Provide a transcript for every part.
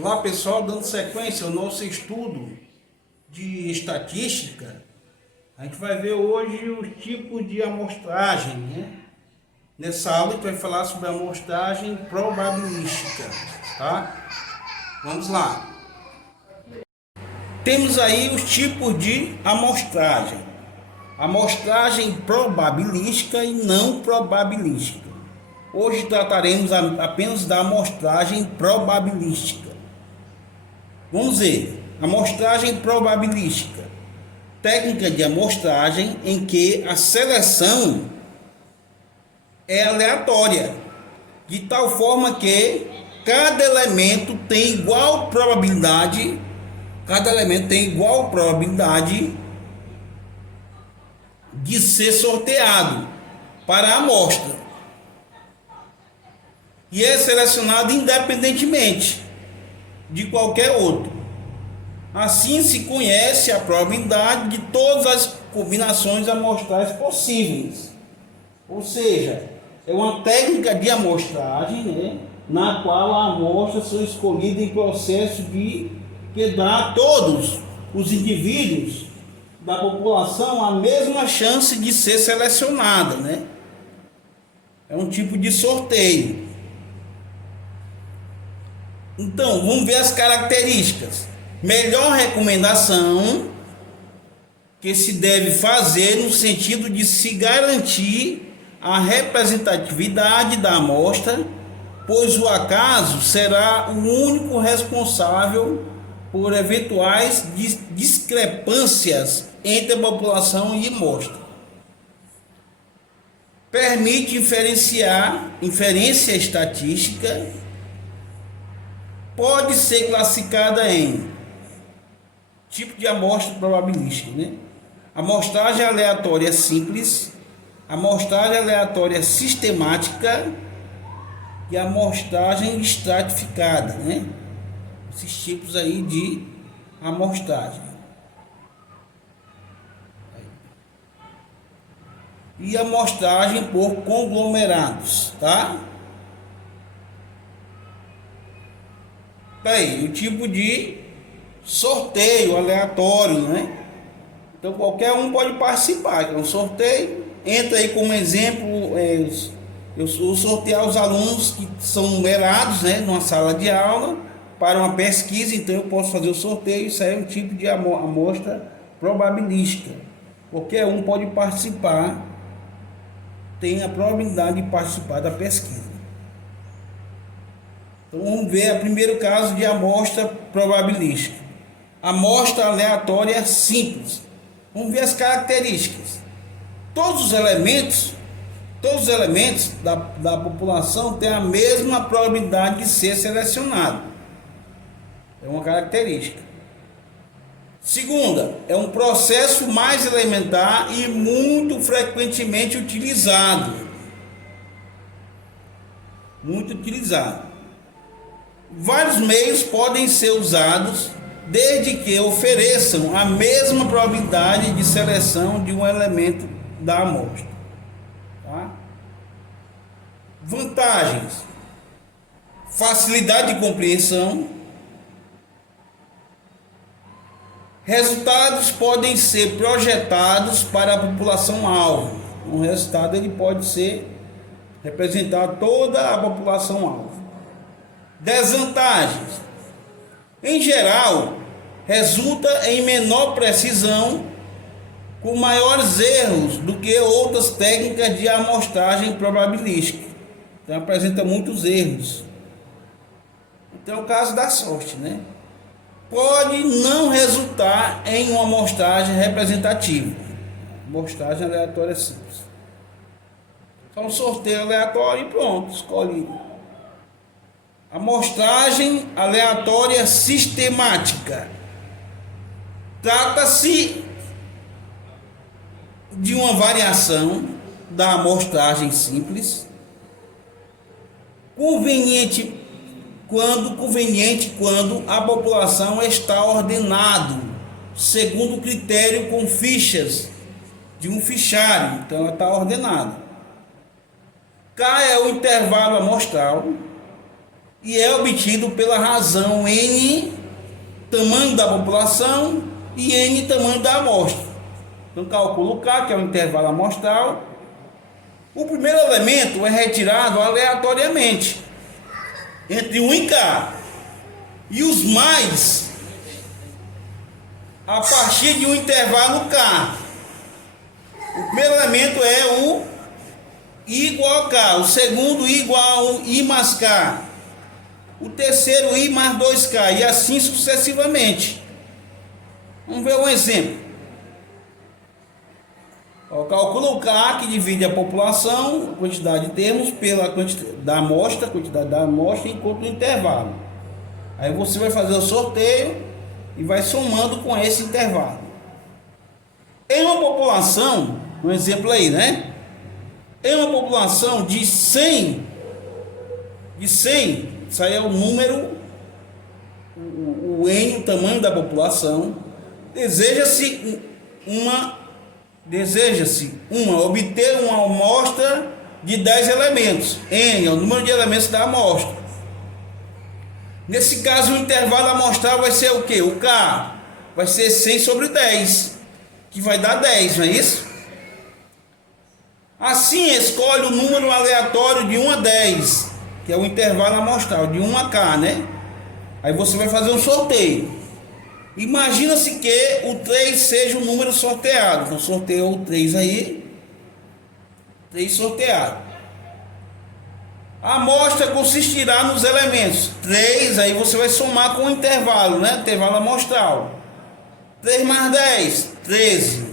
Olá pessoal, dando sequência ao nosso estudo de estatística, a gente vai ver hoje os tipos de amostragem, né? Nessa aula a gente vai falar sobre a amostragem probabilística, tá? Vamos lá. Temos aí os tipos de amostragem. Amostragem probabilística e não probabilística. Hoje trataremos apenas da amostragem probabilística. Vamos ver, amostragem probabilística, técnica de amostragem em que a seleção é aleatória, de tal forma que cada elemento tem igual probabilidade, de ser sorteado para a amostra e é selecionado independentemente de qualquer outro. Assim se conhece a probabilidade de todas as combinações amostrais possíveis. Ou seja, é uma técnica de amostragem, né, na qual a amostra são escolhidas em processo que dá a todos os indivíduos da população a mesma chance de ser selecionada, né? É um tipo de sorteio. Então, vamos ver as características. Melhor recomendação que se deve fazer no sentido de se garantir a representatividade da amostra, pois o acaso será o único responsável por eventuais discrepâncias entre a população e amostra. Permite inferência estatística. Pode ser classificada em tipo de amostra probabilística, né? Amostragem aleatória simples, amostragem aleatória sistemática e amostragem estratificada, né? Esses tipos aí de amostragem. E amostragem por conglomerados, tá? Aí, o tipo de sorteio aleatório, né? Então qualquer um pode participar, é um sorteio. Entra aí como exemplo, eu sortear os alunos que são numerados, né, numa sala de aula para uma pesquisa. Então eu posso fazer o sorteio. Isso aí é um tipo de amostra probabilística. Qualquer um pode participar, tem a probabilidade de participar da pesquisa. Então vamos ver o primeiro caso de amostra probabilística. Amostra aleatória simples. Vamos ver as características. Todos os elementos da população têm a mesma probabilidade de ser selecionado. É uma característica. Segunda, é um processo mais elementar e muito frequentemente utilizado. Vários meios podem ser usados desde que ofereçam a mesma probabilidade de seleção de um elemento da amostra. Tá? Vantagens: facilidade de compreensão. Resultados podem ser projetados para a população-alvo. Um resultado ele pode ser representar toda a população-alvo. Desvantagens: em geral, resulta em menor precisão, com maiores erros do que outras técnicas de amostragem probabilística. Então apresenta muitos erros. Então é o caso da sorte, né? Pode não resultar em uma amostragem representativa. Amostragem aleatória simples. Só um sorteio aleatório e pronto, escolhe. Amostragem aleatória sistemática. Trata-se de uma variação da amostragem simples, conveniente quando a população está ordenado segundo o critério com fichas de um fichário. Então ela está ordenada. K é o intervalo amostral. e é obtido pela razão N, tamanho da população, e N, tamanho da amostra. Então calculo K, que é o intervalo amostral. O primeiro elemento é retirado aleatoriamente entre 1 e K, e os mais a partir de um intervalo K. O primeiro elemento é o I igual a K, o segundo I igual a I mais K, o terceiro I mais 2K, e assim sucessivamente. Vamos ver um exemplo. Calcula o K, que divide a população, a quantidade de termos, pela quantidade da amostra, enquanto o intervalo. Aí você vai fazer o sorteio e vai somando com esse intervalo. Em uma população, um exemplo aí, né? Em uma população de 100, isso aí é o número, o N, o tamanho da população. Deseja-se obter uma amostra de 10 elementos. N é o número de elementos da amostra. Nesse caso, o intervalo amostral vai ser o quê? O K vai ser 100 sobre 10, que vai dar 10, não é isso? Assim, escolhe o número aleatório de 1 a 10, que é o intervalo amostral, de 1 a K, né? Aí você vai fazer um sorteio. Imagina-se que o 3 seja o número sorteado. Então sorteou o 3 aí. 3 sorteado. A amostra consistirá nos elementos 3, aí você vai somar com o intervalo, né? Intervalo amostral. 3 mais 10, 13.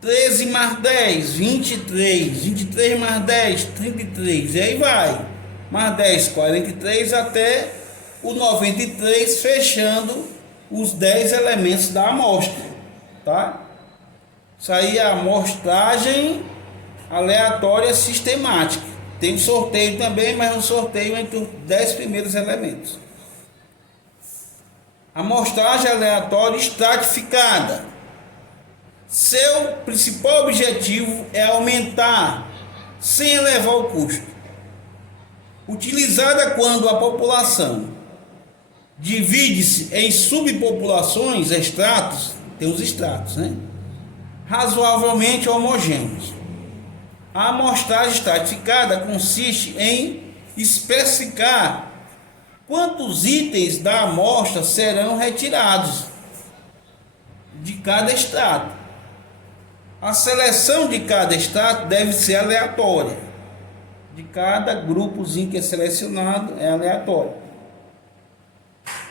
13 mais 10, 23. 23 mais 10, 33. E aí vai. Mais 10, 43, até o 93, fechando os 10 elementos da amostra, tá? Isso aí é a amostragem aleatória sistemática. Tem um sorteio também, mas um sorteio entre os 10 primeiros elementos. Amostragem aleatória estratificada. Seu principal objetivo é aumentar, sem elevar o custo. Utilizada quando a população divide-se em subpopulações, estratos, tem os estratos, né? Razoavelmente homogêneos. A amostragem estratificada consiste em especificar quantos itens da amostra serão retirados de cada extrato. A seleção de cada extrato deve ser aleatória. De cada grupozinho que é selecionado é aleatório.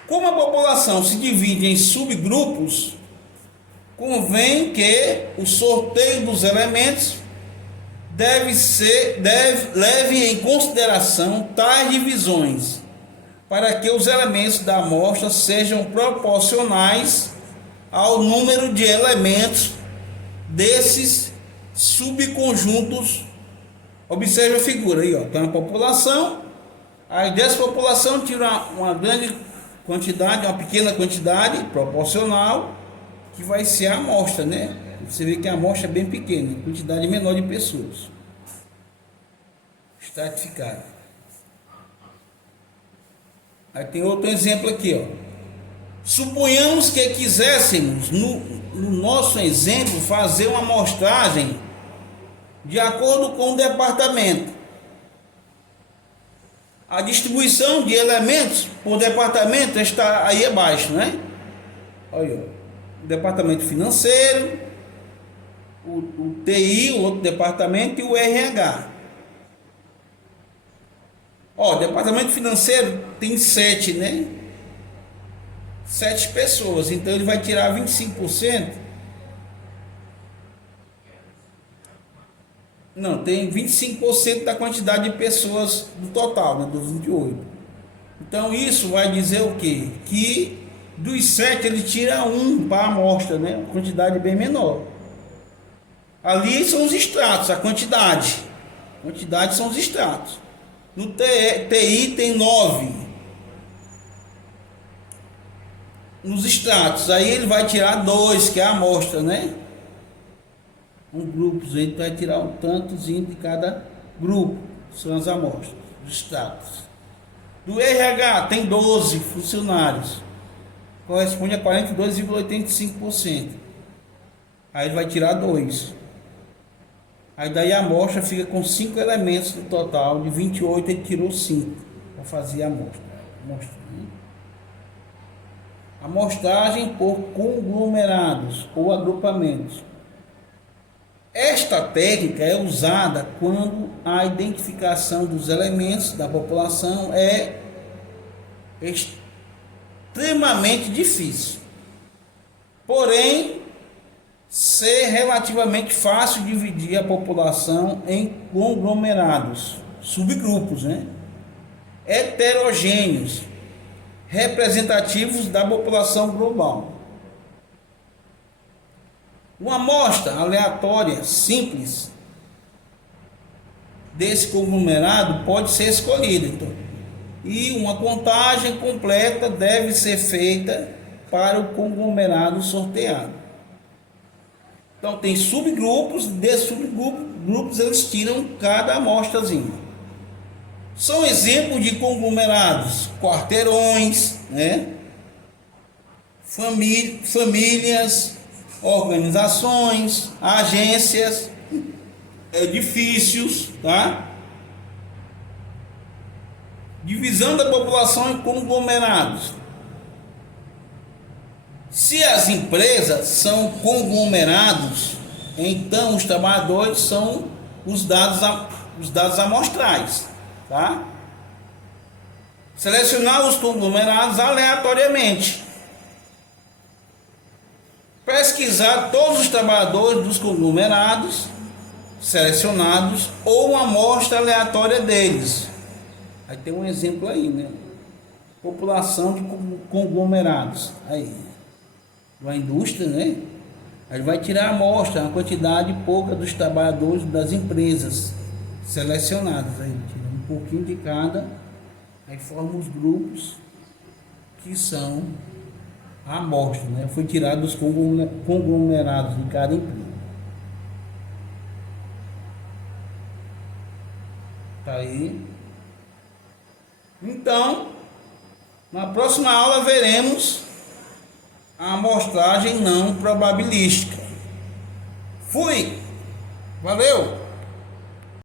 Como a população se divide em subgrupos, convém que o sorteio dos elementos leve em consideração tais divisões, para que os elementos da amostra sejam proporcionais ao número de elementos desses subconjuntos. Observe a figura aí, ó. Tem uma população, aí dessa população tira uma grande quantidade, uma pequena quantidade proporcional, que vai ser a amostra, né? Você vê que a amostra é bem pequena, quantidade menor de pessoas. Estratificada. Aí tem outro exemplo aqui, ó. Suponhamos que quiséssemos, no nosso exemplo, fazer uma amostragem de acordo com o departamento. A distribuição de elementos por departamento está aí abaixo, né? Olha, o departamento financeiro, o TI, o outro departamento, e o RH. Ó, o departamento financeiro tem 7, né? 7 pessoas, então ele vai tirar 25%. Não, tem 25% da quantidade de pessoas do total, né, dos 28. Então isso vai dizer o quê? Que dos 7 ele tira 1 para a amostra, né? Uma quantidade bem menor. Ali são os extratos, a quantidade. A quantidade são os extratos. No TI tem 9. Nos extratos, aí ele vai tirar 2, que é a amostra, né? Um grupo, ele vai tirar um tantozinho de cada grupo, são as amostras, os extratos. Do RH tem 12 funcionários, corresponde a 42,85%. Aí ele vai tirar 2. Aí daí a amostra fica com 5 elementos no total, de 28 ele tirou 5 para fazer a amostra. Amostragem por conglomerados ou agrupamentos. Esta técnica é usada quando a identificação dos elementos da população é extremamente difícil. Porém, ser relativamente fácil dividir a população em conglomerados, subgrupos, heterogêneos, representativos da população global. Uma amostra aleatória simples desse conglomerado pode ser escolhida, e uma contagem completa deve ser feita para o conglomerado sorteado. Então tem subgrupos, desses subgrupos eles tiram cada amostrazinha. São exemplos de conglomerados: quarteirões, famílias, organizações, agências, edifícios, tá? Divisão da população em conglomerados. Se as empresas são conglomerados, então os trabalhadores são os dados amostrais, tá? Selecionar os conglomerados aleatoriamente. Pesquisar todos os trabalhadores dos conglomerados selecionados ou uma amostra aleatória deles. Aí tem um exemplo aí, população de conglomerados. Aí, uma indústria, Aí vai tirar a amostra, a quantidade pouca dos trabalhadores das empresas selecionadas. Aí tira um pouquinho de cada, aí forma os grupos que são a amostra, Foi tirado dos conglomerados de cada empresa. Tá aí. Então, na próxima aula veremos a amostragem não probabilística. Fui! Valeu!